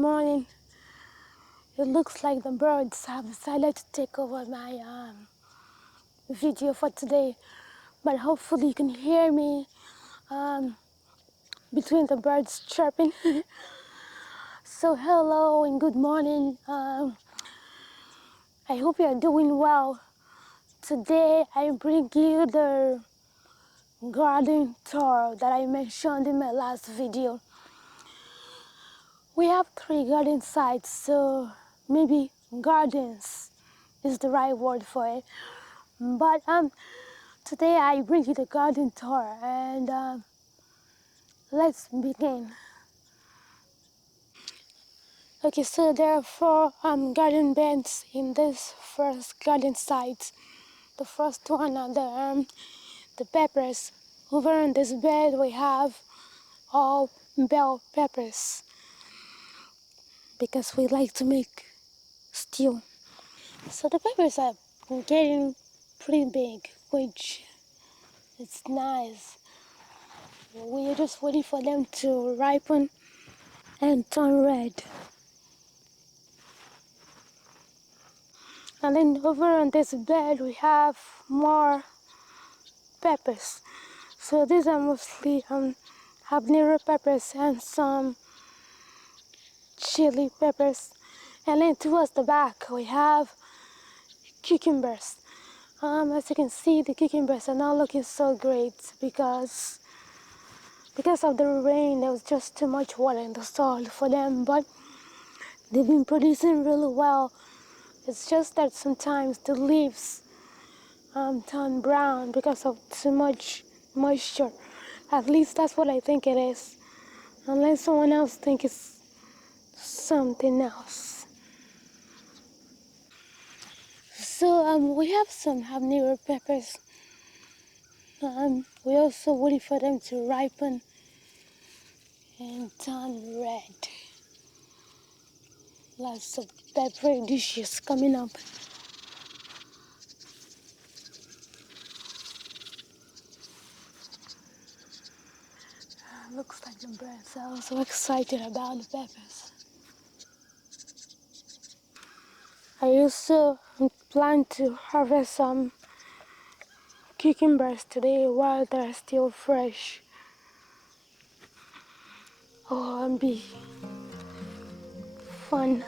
morning. It looks like the birds have decided to take over my video for today, but hopefully you can hear me um, between the birds chirping. So hello and good morning. I hope you are doing well. Today I bring you the garden tour that I mentioned in my last video. We have 3 garden sites, so maybe gardens is the right word for it. But today I bring you the garden tour, and let's begin. Okay, so there are 4 garden beds in this first garden site. The first one are the peppers. Over on this bed we have all bell peppers because we like to make stew. So the peppers are getting pretty big, which is nice. We're just waiting for them to ripen and turn red. And then over on this bed we have more peppers. So these are mostly habanero peppers and some chili peppers. And then towards the back we have cucumbers. As you can see, the cucumbers are not looking so great because of the rain. There was just too much water in the soil for them, but they've been producing really well. It's just that sometimes the leaves turn brown because of too much moisture. At least that's what I think it is, unless someone else thinks it's something else. So we have some habanero peppers. We also waiting for them to ripen and turn red. Lots of peppery dishes coming up. Looks like the birds are also excited about the peppers. I also plan to harvest some cucumbers today while they're still fresh. Oh, it'll be fun.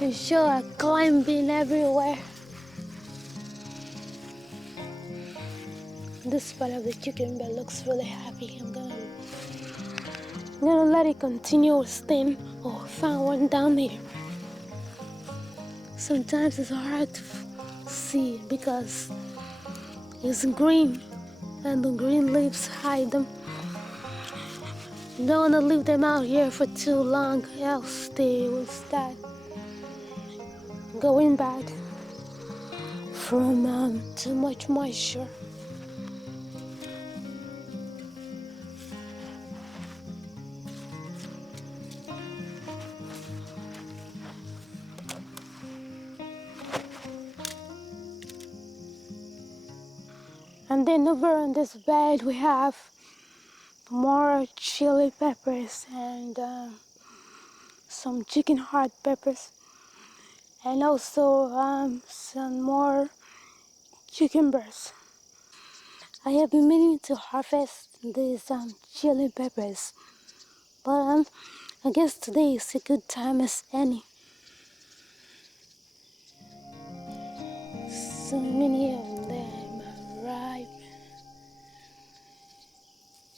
You sure are climbing everywhere. This part of the cucumber looks really happy. I'm gonna let it continue staying. Oh, I found one down there. Sometimes it's hard to see because it's green and the green leaves hide them. You don't want to leave them out here for too long, else they will start going bad from too much moisture. And then over on this bed we have more chili peppers and some chicken heart peppers, and also some more cucumbers. I have been meaning to harvest these chili peppers, but I guess today is a good time as any. So many of them are ripe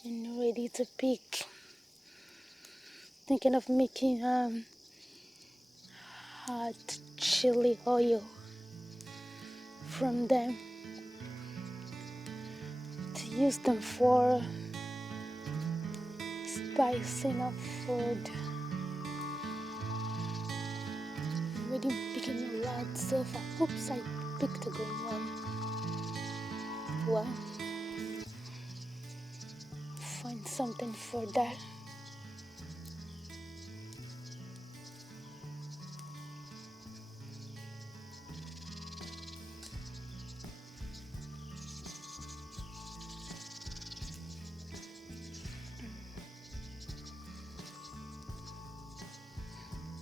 and ready to pick. Thinking of making hot chili oil from them to use them for spice enough food. Already picking a lot so far. Oops, I picked a green one. Well, find something for that.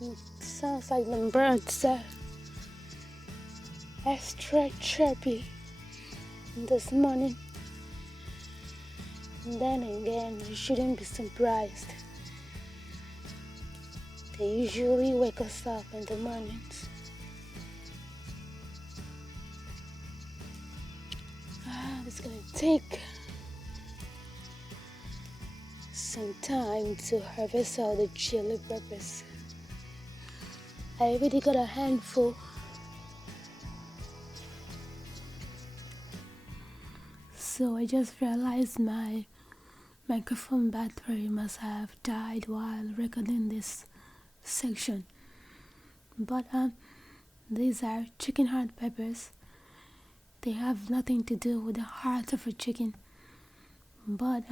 It sounds like the birds are extra chirpy this morning. And then again, you shouldn't be surprised. They usually wake us up in the mornings. It's gonna take some time to harvest all the chili peppers. I already got a handful. So I just realized my microphone battery must have died while recording this section. But these are chicken heart peppers. They have nothing to do with the heart of a chicken. But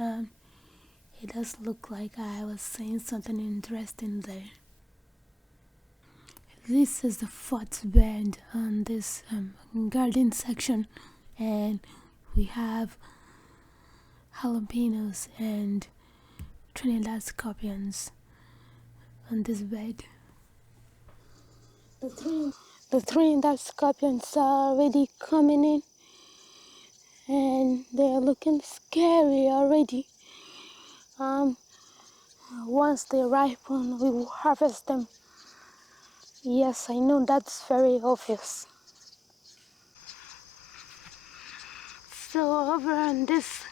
it does look like I was saying something interesting there. This is the fourth bed on this garden section, and we have jalapenos and Trinidad scorpions on this bed. The Trinidad scorpions are already coming in, and they're looking scary already. Once they ripen, we will harvest them. Yes, I know that's very obvious. So over on this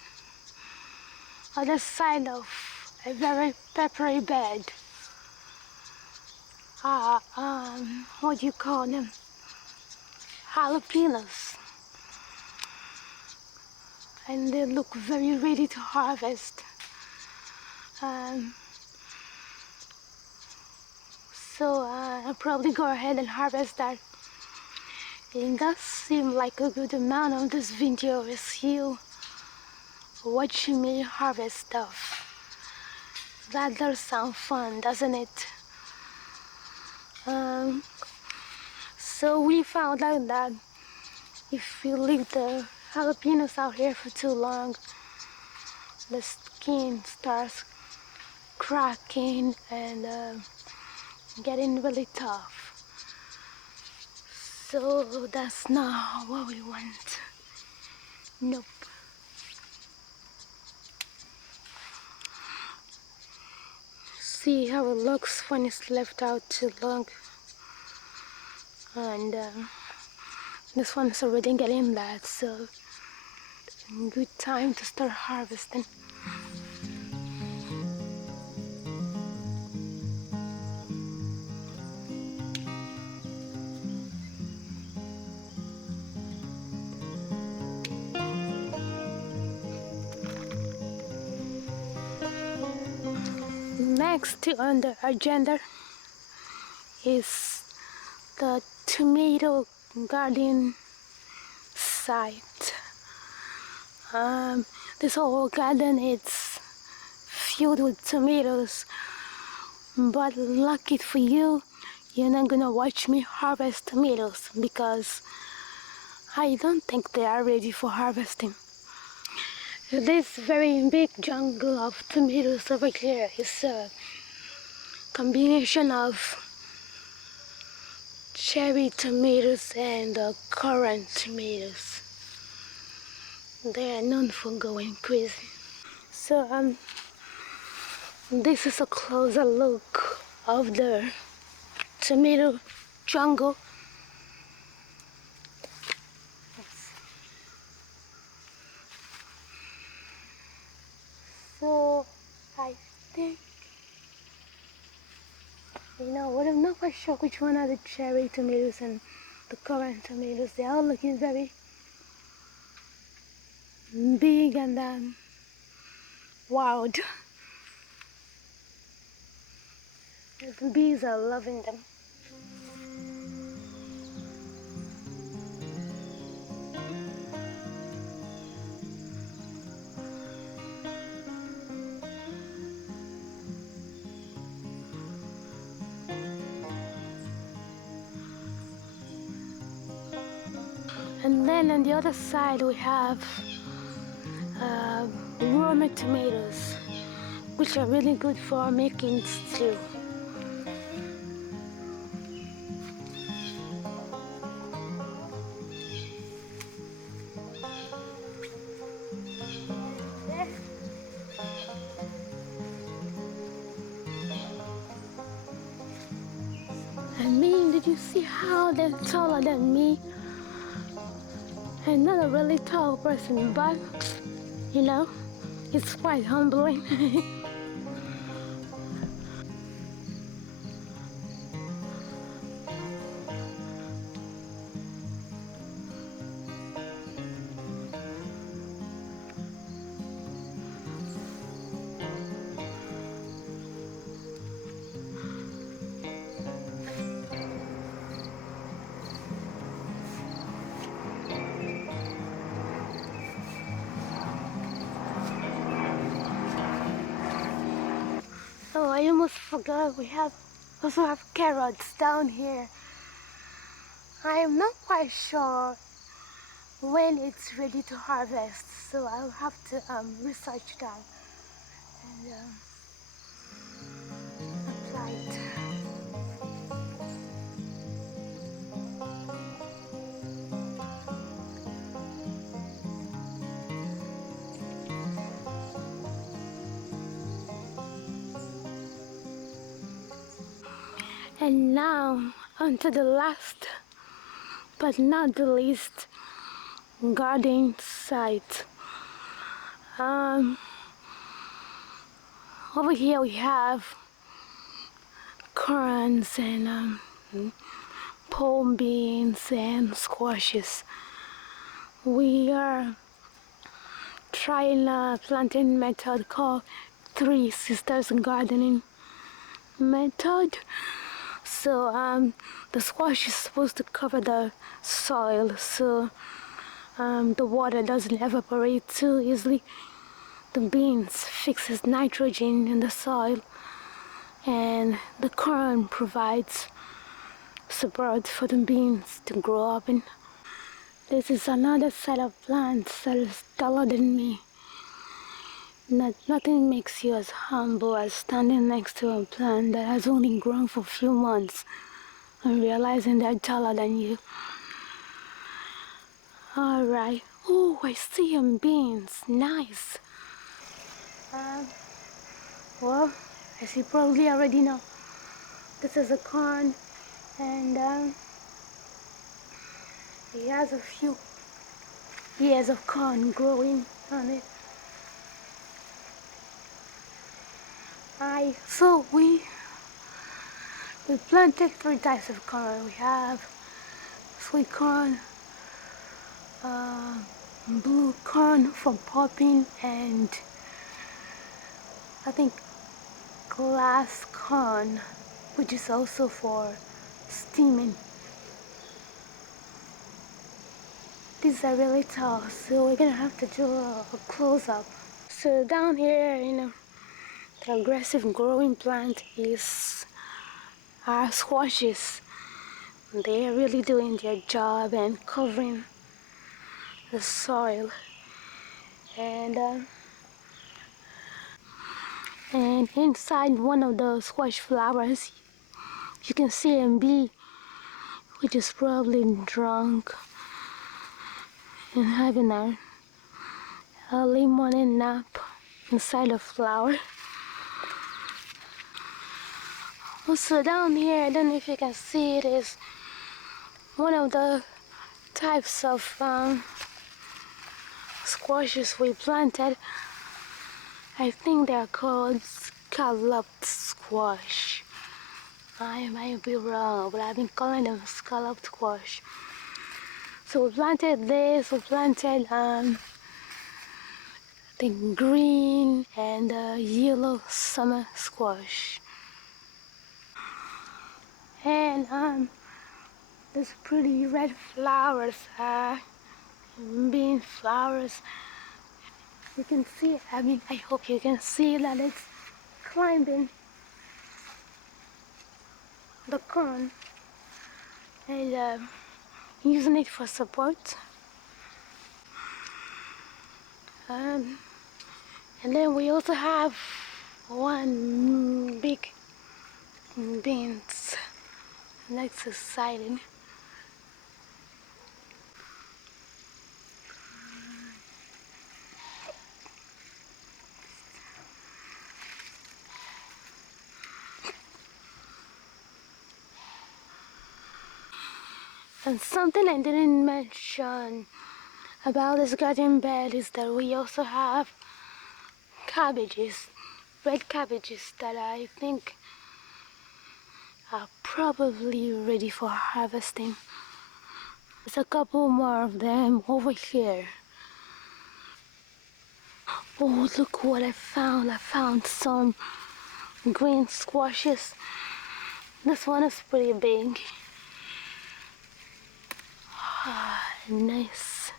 other side of a very peppery bed, what do you call them? Jalapenos. And they look very ready to harvest. So I'll probably go ahead and harvest that. It does seem like a good amount of this video is you watching me harvest stuff. That does sound fun, doesn't it? So we found out that if you leave the jalapenos out here for too long, the skin starts cracking and getting really tough. So that's not what we want. Nope. See how it looks when it's left out too long. And this one's already getting that, so good time to start harvesting. Next on the agenda is the tomato garden site. This whole garden is filled with tomatoes, but lucky for you, you're not gonna watch me harvest tomatoes because I don't think they are ready for harvesting. This very big jungle of tomatoes over here is a combination of cherry tomatoes and currant tomatoes. They are known for going crazy. So this is a closer look of the tomato jungle. So I think, you know what, I'm not quite sure which one are the cherry tomatoes and the currant tomatoes. They are looking very big and wild. The bees are loving them. And then on the other side we have uh, Roma tomatoes, which are really good for making stew. I mean, did you see how they're taller than me? I'm not a really tall person, but you know, it's quite humbling. Oh, I almost forgot we also have carrots down here. I am not quite sure when it's ready to harvest, so I'll have to research that and apply it. And now onto the last but not the least garden site. Um, Over here we have corns and palm beans and squashes. We are trying a planting method called Three Sisters Gardening method. So the squash is supposed to cover the soil so the water doesn't evaporate too easily. The beans fixes nitrogen in the soil and the corn provides support for the beans to grow up in. This is another set of plants that is taller than me. Nothing makes you as humble as standing next to a plant that has only grown for a few months and realizing they're taller than you. Alright. Oh, I see some beans. Nice. Um, well, as you probably already know, this is a corn and it has a few ears of corn growing on it. So we planted three types of corn. We have sweet corn, uh, blue corn for popping, and I think glass corn, which is also for steaming. These are really tall, so we're gonna have to do a close-up. So down here, the aggressive growing plant is our squashes. They're really doing their job and covering the soil. And inside one of the squash flowers, you can see a bee, which is probably drunk and having a early morning nap inside the flower. Also down here, I don't know if you can see it, is one of the types of squashes we planted. I think they're called scalloped squash. I might be wrong, but I've been calling them scalloped squash. So we planted this, we planted the green and yellow summer squash. and there's pretty red flowers, bean flowers. You can see, I mean, I hope you can see that it's climbing the cone and using it for support. Um, and then we also have one big beans next to siding. And something I didn't mention about this garden bed is that we also have cabbages, red cabbages that I think are probably ready for harvesting. There's a couple more of them over here. Oh, look what I found. I found some green squashes. This one is pretty big. Nice.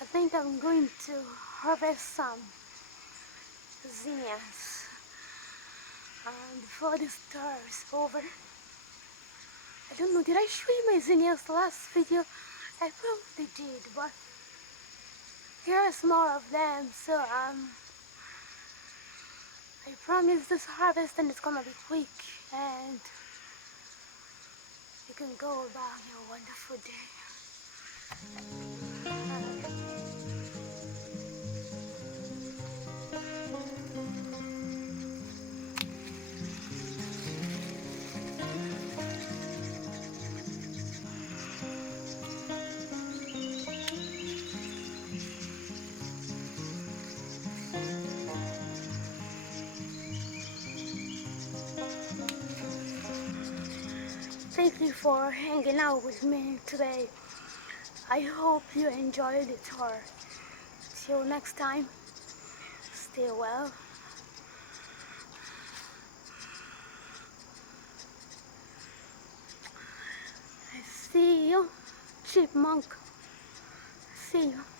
I think I'm going to harvest some zinnias before this tour is over. I don't know, did I show you my zinnias last video? I probably did, but here's more of them. So I promise this harvest and it's gonna be quick and you can go about your wonderful day. Thank you for hanging out with me today. I hope you enjoyed the tour. Till next time, stay well. I see you, chipmunk. See you.